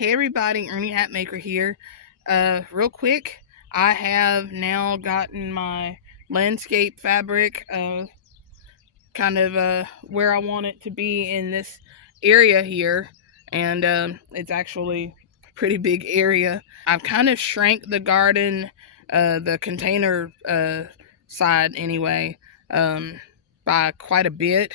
Hey everybody, Ernie Hatmaker here. Real quick, I have now gotten my landscape fabric kind of where I want it to be in this area here, and it's actually a pretty big area. I've kind of shrank the garden, the container side anyway, by quite a bit.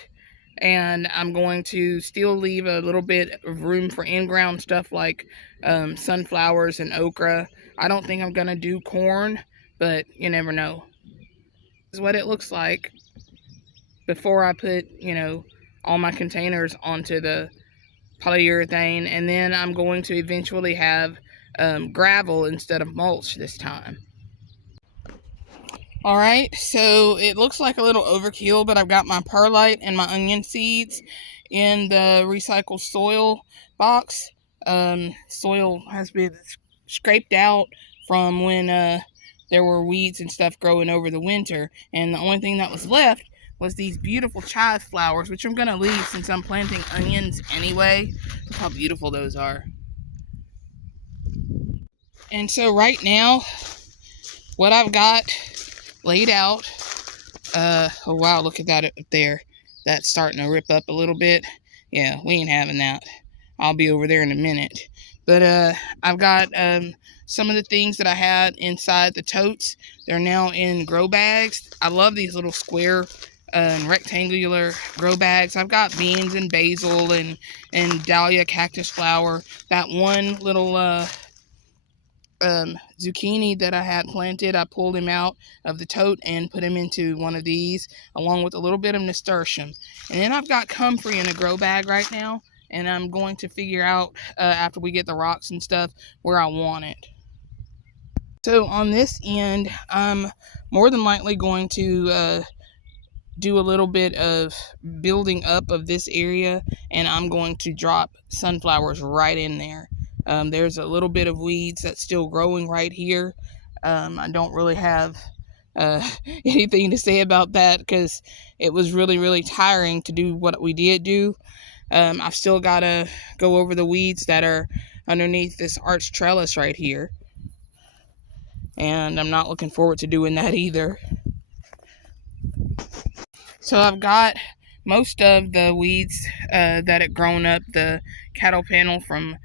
And I'm going to still leave a little bit of room for in-ground stuff like sunflowers and okra. I don't think I'm going to do corn, but you never know. This is what it looks like before I put, all my containers onto the polyurethane. And then I'm going to eventually have gravel instead of mulch this time. Alright, so it looks like a little overkill, but I've got my perlite and my onion seeds in the recycled soil box. Soil has been scraped out from when there were weeds and stuff growing over the winter, and the only thing that was left was these beautiful chive flowers, which I'm going to leave since I'm planting onions anyway. Look how beautiful those are. And so right now, what I've got laid out, oh wow, look at that up there. That's starting to rip up a little bit. Yeah, we ain't having that. I'll be over there in a minute. But I've got some of the things that I had inside the totes. They're now in grow bags. I love these little square rectangular grow bags. I've got beans and basil and dahlia cactus flower. That one little zucchini that I had planted, I pulled him out of the tote and put him into one of these, along with a little bit of nasturtium. And then I've got comfrey in a grow bag right now, and I'm going to figure out after we get the rocks and stuff where I want it. So on this end, I'm more than likely going to do a little bit of building up of this area, and I'm going to drop sunflowers right in there. There's a little bit of weeds that's still growing right here. I don't really have anything to say about that because it was really tiring to do what we did do. I've still got to go over the weeds that are underneath this arch trellis right here. And I'm not looking forward to doing that either. So I've got most of the weeds that had grown up the cattle panel from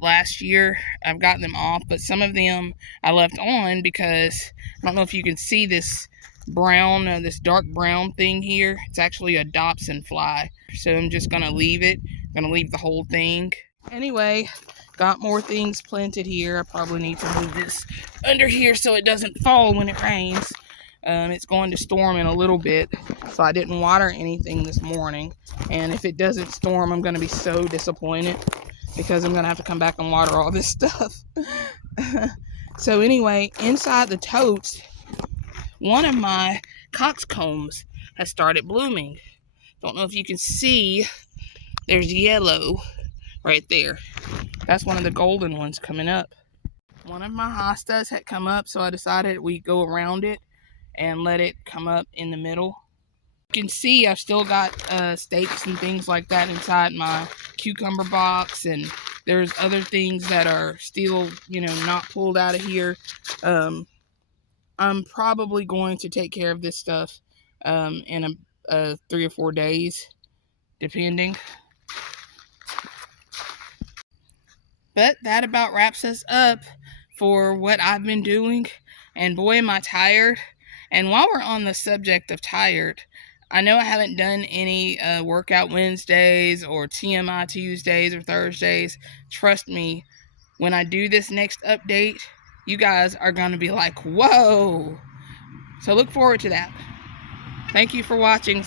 last year. I've got them off, but some of them I left on because I don't know if you can see this brown, this dark brown thing here. It's actually a Dobson fly. So I'm just going to leave it. I'm going to leave the whole thing. Anyway, got more things planted here. I probably need to move this under here so it doesn't fall when it rains. It's going to storm in a little bit, so I didn't water anything this morning. And if it doesn't storm, I'm going to be so disappointed because I'm going to have to come back and water all this stuff. So anyway, inside the totes, one of my coxcombs has started blooming. Don't know if you can see, there's yellow right there. That's one of the golden ones coming up. One of my hostas had come up, so I decided we'd go around it and let it come up in the middle. You can see I've still got stakes and things like that inside my cucumber box, and there's other things that are still, not pulled out of here. I'm probably going to take care of this stuff in 3 or 4 days, depending. But that about wraps us up for what I've been doing, and boy am I tired. And while we're on the subject of tired, I know I haven't done any workout Wednesdays or TMI Tuesdays or Thursdays. Trust me, when I do this next update, you guys are going to be like, whoa. So look forward to that. Thank you for watching.